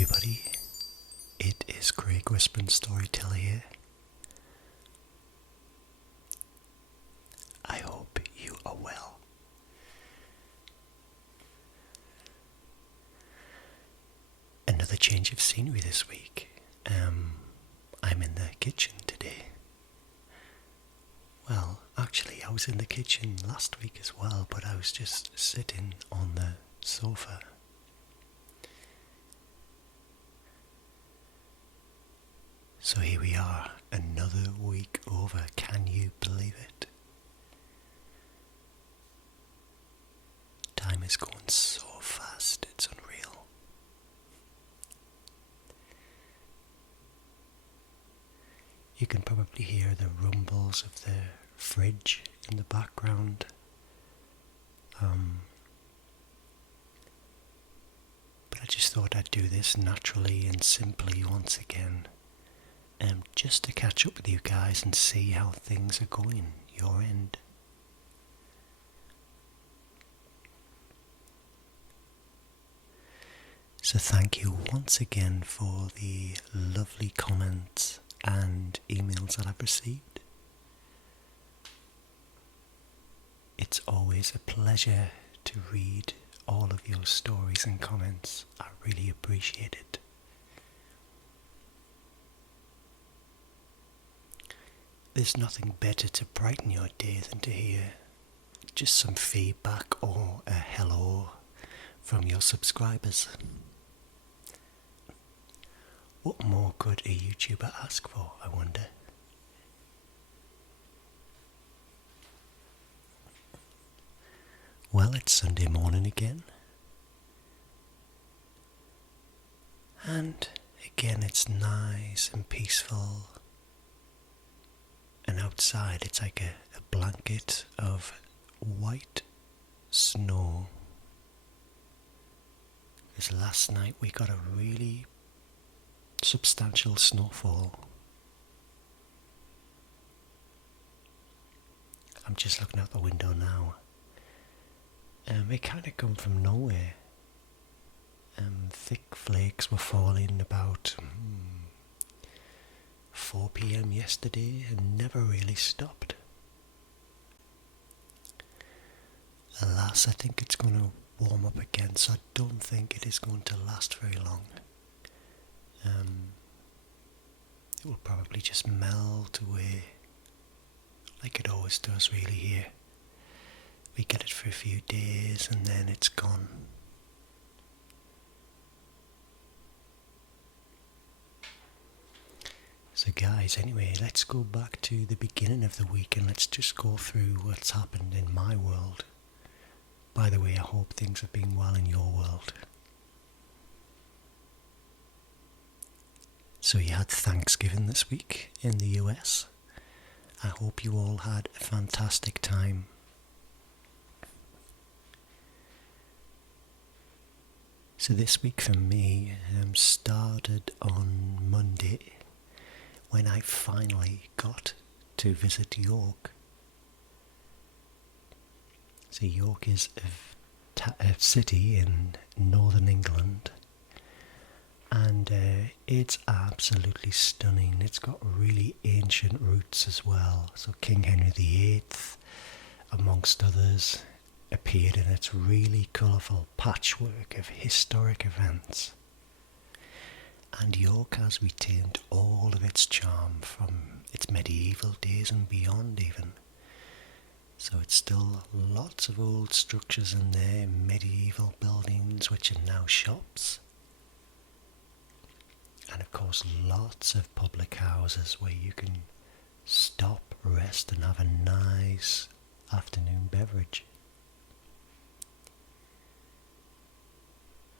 everybody, it is Craig Whispering Storyteller here. I hope you are well. Another change of scenery this week. I'm in the kitchen today. Well, actually I was in the kitchen last week as well, but I was just sitting on the sofa. So here we are, another week over. Can you believe it? Time is going so fast, it's unreal. You can probably hear the rumbles of the fridge in the background. But I just thought I'd do this naturally and simply once again. Just to catch up with you guys and see how things are going your end. So thank you once again for the lovely comments and emails that I've received. It's always a pleasure to read all of your stories and comments. I really appreciate it. There's nothing better to brighten your day than to hear just some feedback or a hello from your subscribers. What more could a YouTuber ask for, I wonder? Well, it's Sunday morning again. And again, it's nice and peaceful. And outside it's like a blanket of white snow. Because last night we got a really substantial snowfall. I'm just looking out the window now. It kind of come from nowhere. Thick flakes were falling about 4 p.m. yesterday and never really stopped. Alas, I think it's going to warm up again, so I don't think it is going to last very long. It will probably just melt away like it always does really here. We get it for a few days and then it's gone. So guys, anyway, let's go back to the beginning of the week and let's just go through what's happened in my world. By the way, I hope things have been well in your world. So you had Thanksgiving this week in the US. I hope you all had a fantastic time. So this week for me started on Monday, when I finally got to visit York. So York is a city in northern England, and it's absolutely stunning. It's got really ancient roots as well. So King Henry VIII, amongst others, appeared in its really colourful patchwork of historic events. And York has retained all of its charm from its medieval days and beyond even. So it's still lots of old structures in there, medieval buildings which are now shops. And of course lots of public houses where you can stop, rest and have a nice afternoon beverage.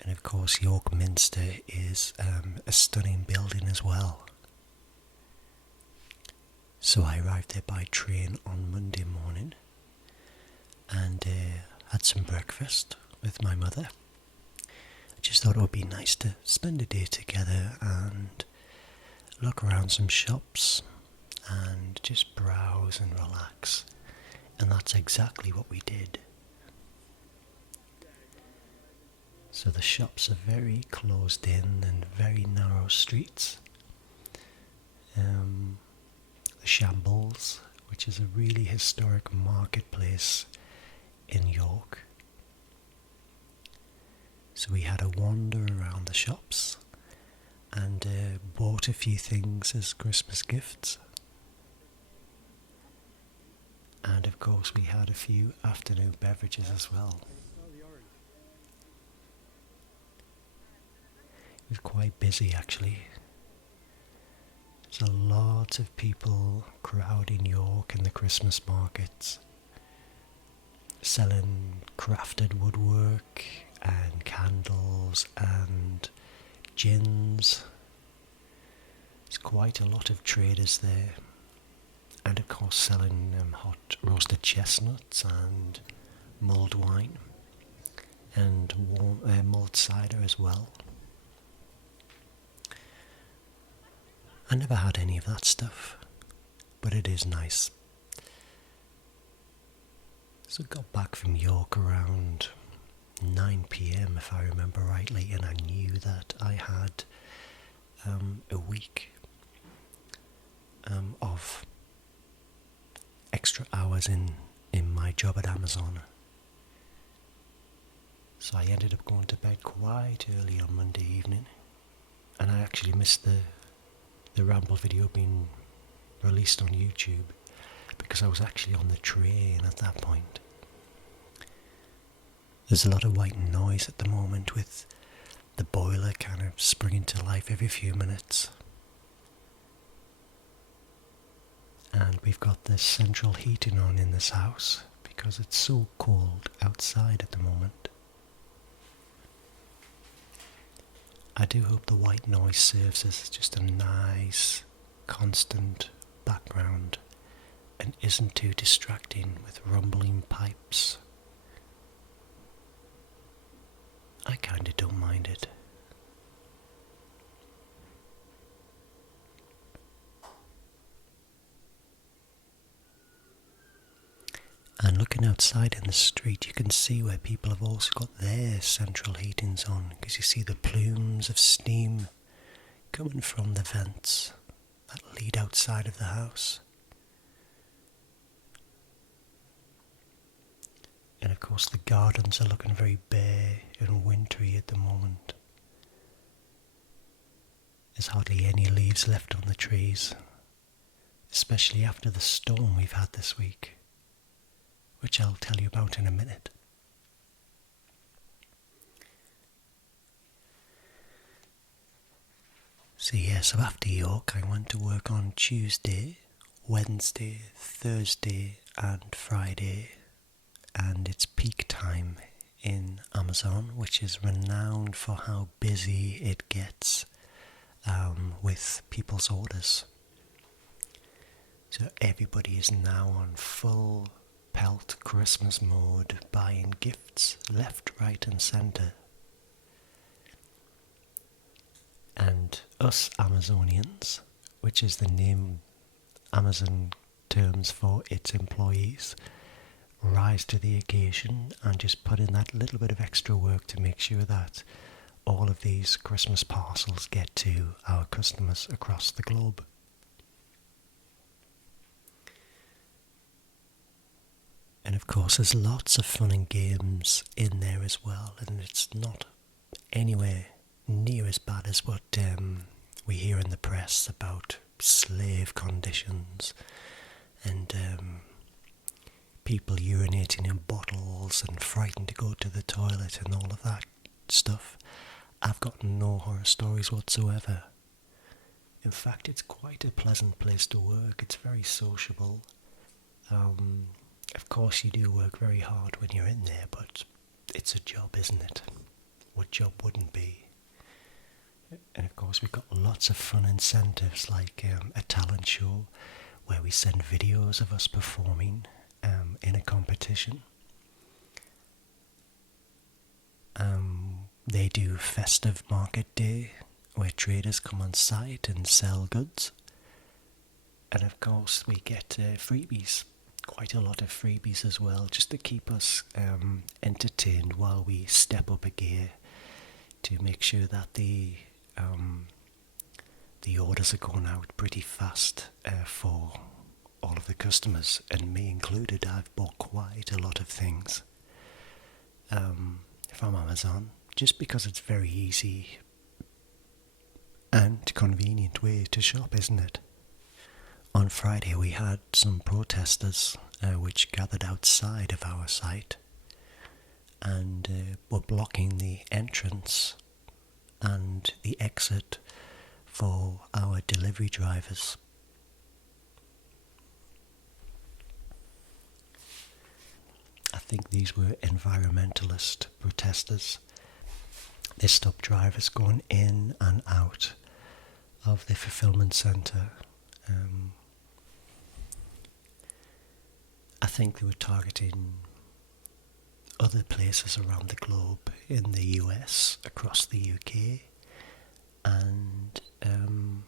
And of course York Minster is a stunning building as well. So I arrived there by train on Monday morning and had some breakfast with my mother. I just thought it would be nice to spend a day together and look around some shops and just browse and relax. And that's exactly what we did. So the shops are very closed in and very narrow streets. The Shambles, which is a really historic marketplace in York. So we had a wander around the shops and bought a few things as Christmas gifts. And of course we had a few afternoon beverages as well. It was quite busy actually. There's a lot of people crowding York in the Christmas markets, selling crafted woodwork and candles and gins. There's quite a lot of traders there, and of course selling hot roasted chestnuts and mulled wine and warm mulled cider as well. I never had any of that stuff, but it is nice. So I got back from York around 9 p.m. if I remember rightly, and I knew that I had a week of extra hours in my job at Amazon. So I ended up going to bed quite early on Monday evening, and I actually missed the Ramble video being released on YouTube because I was actually on the train at that point. There's a lot of white noise at the moment with the boiler kind of springing to life every few minutes. And we've got the central heating on in this house because it's so cold outside at the moment. I do hope the white noise serves as just a nice, constant background and isn't too distracting with rumbling pipes. I kinda don't mind it. And looking outside in the street, you can see where people have also got their central heatings on, because you see the plumes of steam coming from the vents that lead outside of the house. And of course the gardens are looking very bare and wintry at the moment. There's hardly any leaves left on the trees, especially after the storm we've had this week, which I'll tell you about in a minute. So after York I went to work on Tuesday, Wednesday, Thursday and Friday, and it's peak time in Amazon, which is renowned for how busy it gets with people's orders. So everybody is now on full pelt Christmas mode, buying gifts left, right and centre. And us Amazonians, which is the name Amazon terms for its employees, rise to the occasion and just put in that little bit of extra work to make sure that all of these Christmas parcels get to our customers across the globe. And of course there's lots of fun and games in there as well, and it's not anywhere near as bad as what we hear in the press about slave conditions and people urinating in bottles and frightened to go to the toilet and all of that stuff. I've got no horror stories whatsoever. In fact, it's quite a pleasant place to work. It's very sociable. Of course you do work very hard when you're in there, but it's a job, isn't it? What job wouldn't be? And of course we've got lots of fun incentives like a talent show where we send videos of us performing in a competition. They do festive market day where traders come on site and sell goods. And of course we get freebies, quite a lot of freebies as well, just to keep us entertained while we step up a gear to make sure that the orders are going out pretty fast for all of the customers, and me included. I've bought quite a lot of things from Amazon, just because it's very easy and convenient way to shop, isn't it? On Friday we had some protesters which gathered outside of our site and were blocking the entrance and the exit for our delivery drivers. I think these were environmentalist protesters. They stopped drivers going in and out of the fulfillment centre. I think they were targeting other places around the globe, in the US, across the UK, and I'm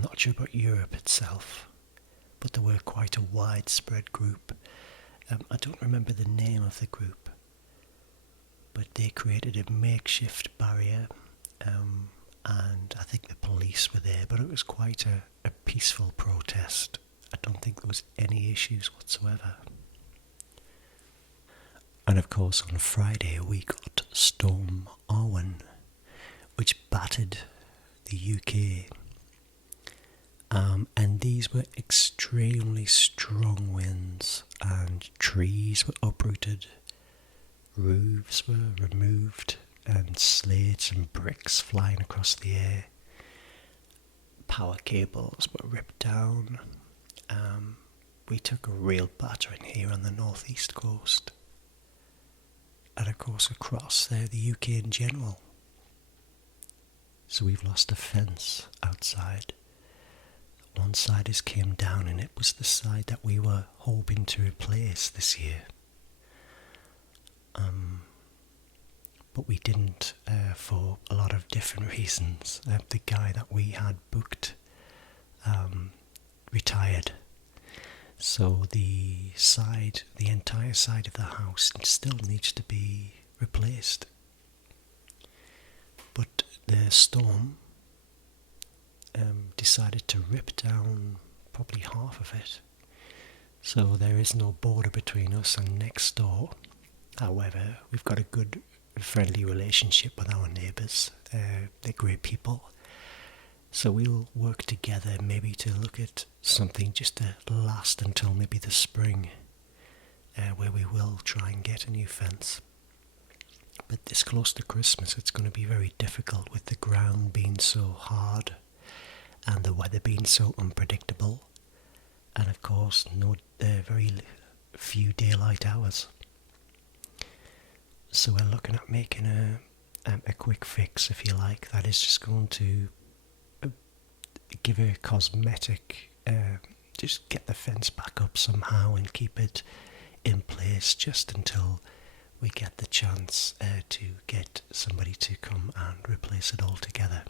not sure about Europe itself, but there were quite a widespread group. I don't remember the name of the group, but they created a makeshift barrier, and I think the police were there, but it was quite a peaceful protest. I don't think there was any issues whatsoever. And of course on Friday we got Storm Arwen, which battered the UK. And these were extremely strong winds, and trees were uprooted, roofs were removed, and slates and bricks flying across the air. Power cables were ripped down. We took a real battering here on the northeast coast, and of course across there the UK in general. So we've lost a fence outside. One side has came down, and it was the side that we were hoping to replace this year. But we didn't for a lot of different reasons. The guy that we had booked retired. So the entire side of the house still needs to be replaced. But the storm decided to rip down probably half of it. So there is no border between us and next door. However, we've got a good, friendly relationship with our neighbours. They're great people. So we'll work together maybe to look at something just to last until maybe the spring, where we will try and get a new fence. But this close to Christmas, it's going to be very difficult with the ground being so hard and the weather being so unpredictable, and of course very few daylight hours. So we're looking at making a quick fix, if you like, that is just going to give a cosmetic, just get the fence back up somehow and keep it in place just until we get the chance to get somebody to come and replace it altogether.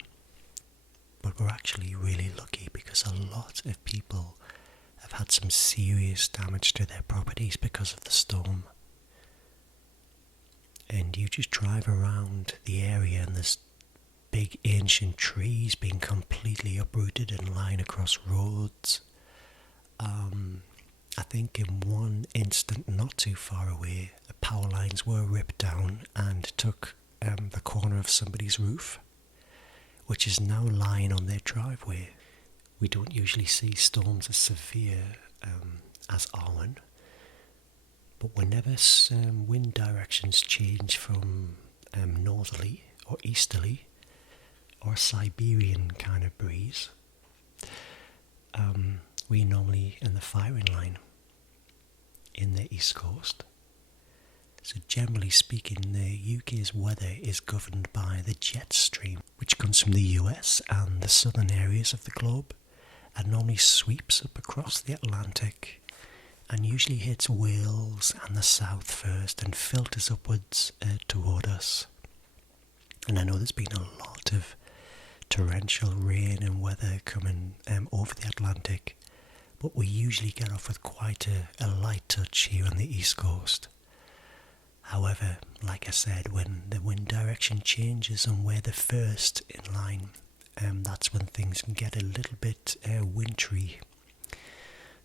But we're actually really lucky because a lot of people have had some serious damage to their properties because of the storm. And you just drive around the area and there's big ancient trees being completely uprooted and lying across roads. I think in one instant not too far away, the power lines were ripped down and took the corner of somebody's roof, which is now lying on their driveway. We don't usually see storms as severe as Arwen, but whenever wind directions change from northerly or easterly or Siberian kind of breeze, we normally in the firing line in the east coast. So generally speaking, the UK's weather is governed by the jet stream, which comes from the US and the southern areas of the globe, and normally sweeps up across the Atlantic and usually hits Wales and the south first and filters upwards toward us. And I know there's been a lot of torrential rain and weather coming over the Atlantic, but we usually get off with quite a light touch here on the east coast. However, like I said, when the wind direction changes and we're the first in line, that's when things can get a little bit wintry.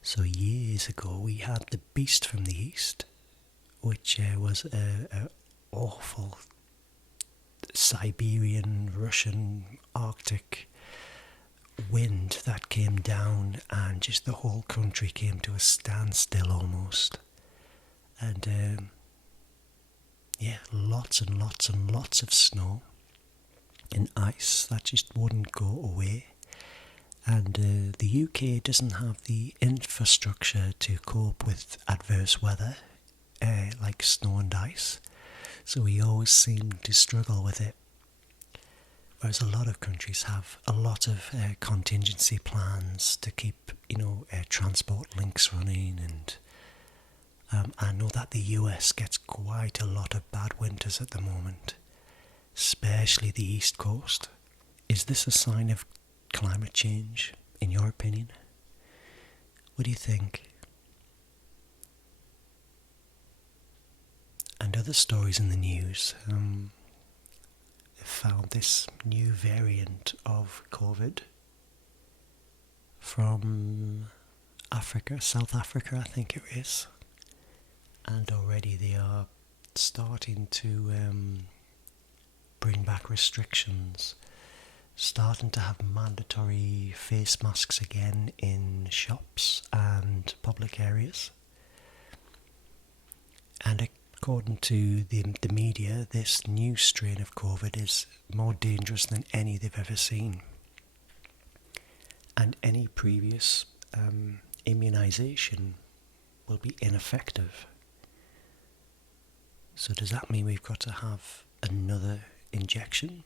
So years ago we had the beast from the east, which was a awful Siberian, Russian, Arctic wind that came down, and just the whole country came to a standstill almost. And lots and lots and lots of snow and ice that just wouldn't go away. And the UK doesn't have the infrastructure to cope with adverse weather like snow and ice, so we always seem to struggle with it. Whereas a lot of countries have a lot of contingency plans to keep, transport links running, and I know that the US gets quite a lot of bad winters at the moment, especially the East Coast. Is this a sign of climate change, in your opinion? What do you think? And other stories in the news, found this new variant of COVID from Africa, South Africa I think it is, and already they are starting to bring back restrictions, starting to have mandatory face masks again in shops and public areas. And according to the media, this new strain of COVID is more dangerous than any they've ever seen. And any previous immunisation will be ineffective. So does that mean we've got to have another injection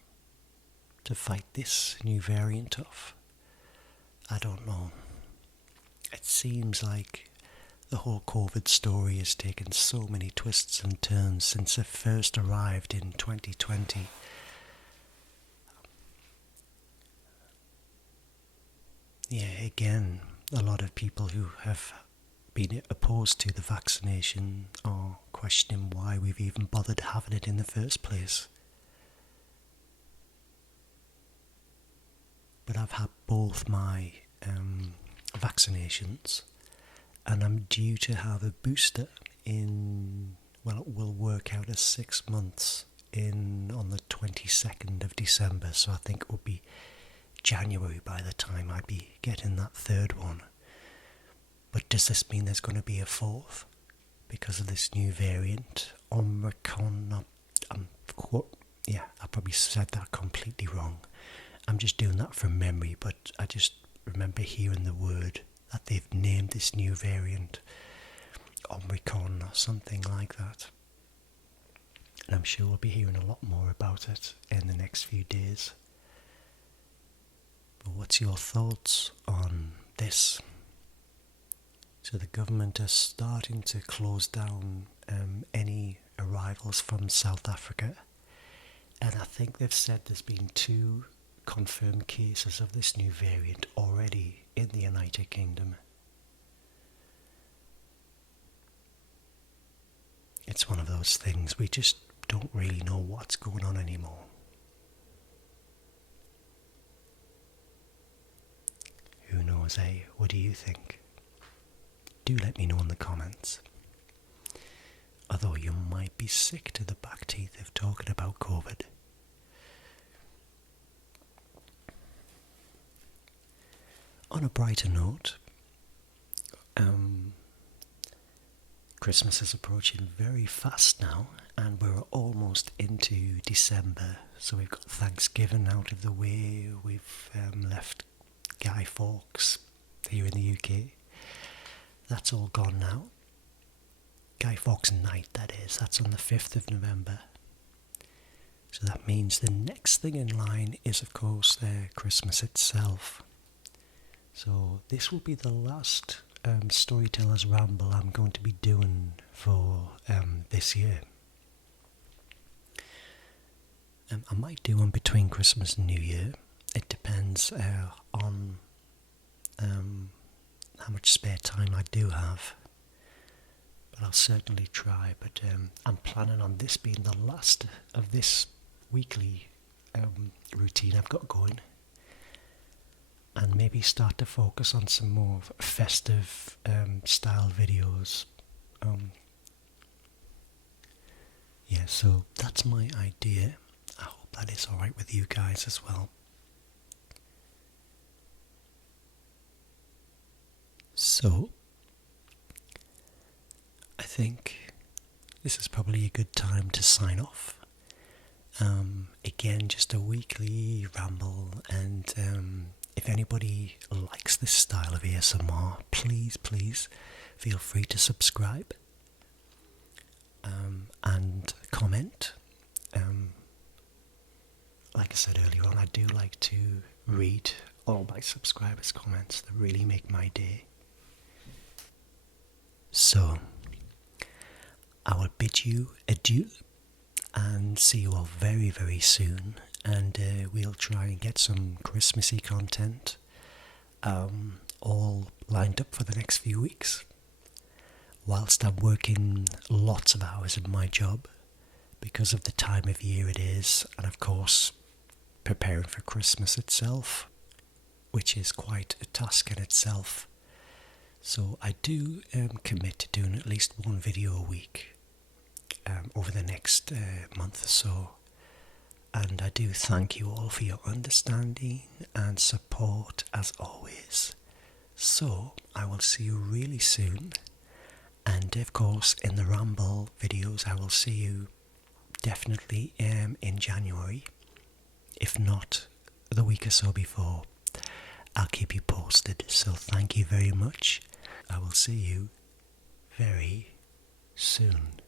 to fight this new variant off? I don't know. It seems like the whole COVID story has taken so many twists and turns since it first arrived in 2020. Yeah, again, a lot of people who have been opposed to the vaccination are questioning why we've even bothered having it in the first place. But I've had both my vaccinations, and I'm due to have a booster in, well, it will work out as 6 months on the 22nd of December, so I think it will be January by the time I'd be getting that third one. But does this mean there's going to be a fourth because of this new variant, Omicron? I probably said that completely wrong. I'm just doing that from memory, but I just remember hearing the word that they've named this new variant Omicron or something like that. And I'm sure we'll be hearing a lot more about it in the next few days. But what's your thoughts on this? So the government is starting to close down any arrivals from South Africa, and I think they've said there's been 2 confirmed cases of this new variant already in the United Kingdom. It's one of those things, we just don't really know what's going on anymore. Who knows, eh? What do you think? Do let me know in the comments. Although you might be sick to the back teeth of talking about COVID. On a brighter note, Christmas is approaching very fast now, and we're almost into December, so we've got Thanksgiving out of the way. We've left Guy Fawkes here in the UK. That's all gone now. Guy Fawkes Night, that is. That's on the 5th of November. So that means the next thing in line is, of course, Christmas itself. So this will be the last Storytellers Ramble I'm going to be doing for this year. I might do one between Christmas and New Year. It depends on how much spare time I do have. but I'll certainly try. But I'm planning on this being the last of this weekly routine I've got going, and maybe start to focus on some more festive style videos. Yeah, so that's my idea. I hope that is alright with you guys as well. So, I think this is probably a good time to sign off. Again, just a weekly ramble, and if anybody likes this style of ASMR, please feel free to subscribe and comment. Like I said earlier on, I do like to read all my subscribers' comments. They really make my day. So, I will bid you adieu and see you all very, very soon. And we'll try and get some Christmassy content all lined up for the next few weeks. Whilst I'm working lots of hours in my job because of the time of year it is, and of course preparing for Christmas itself, which is quite a task in itself. So I do commit to doing at least one video a week over the next month or so. And I do thank you all for your understanding and support as always. So I will see you really soon. And of course in the Ramble videos I will see you definitely in January. If not the week or so before, I'll keep you posted. So thank you very much. I will see you very soon.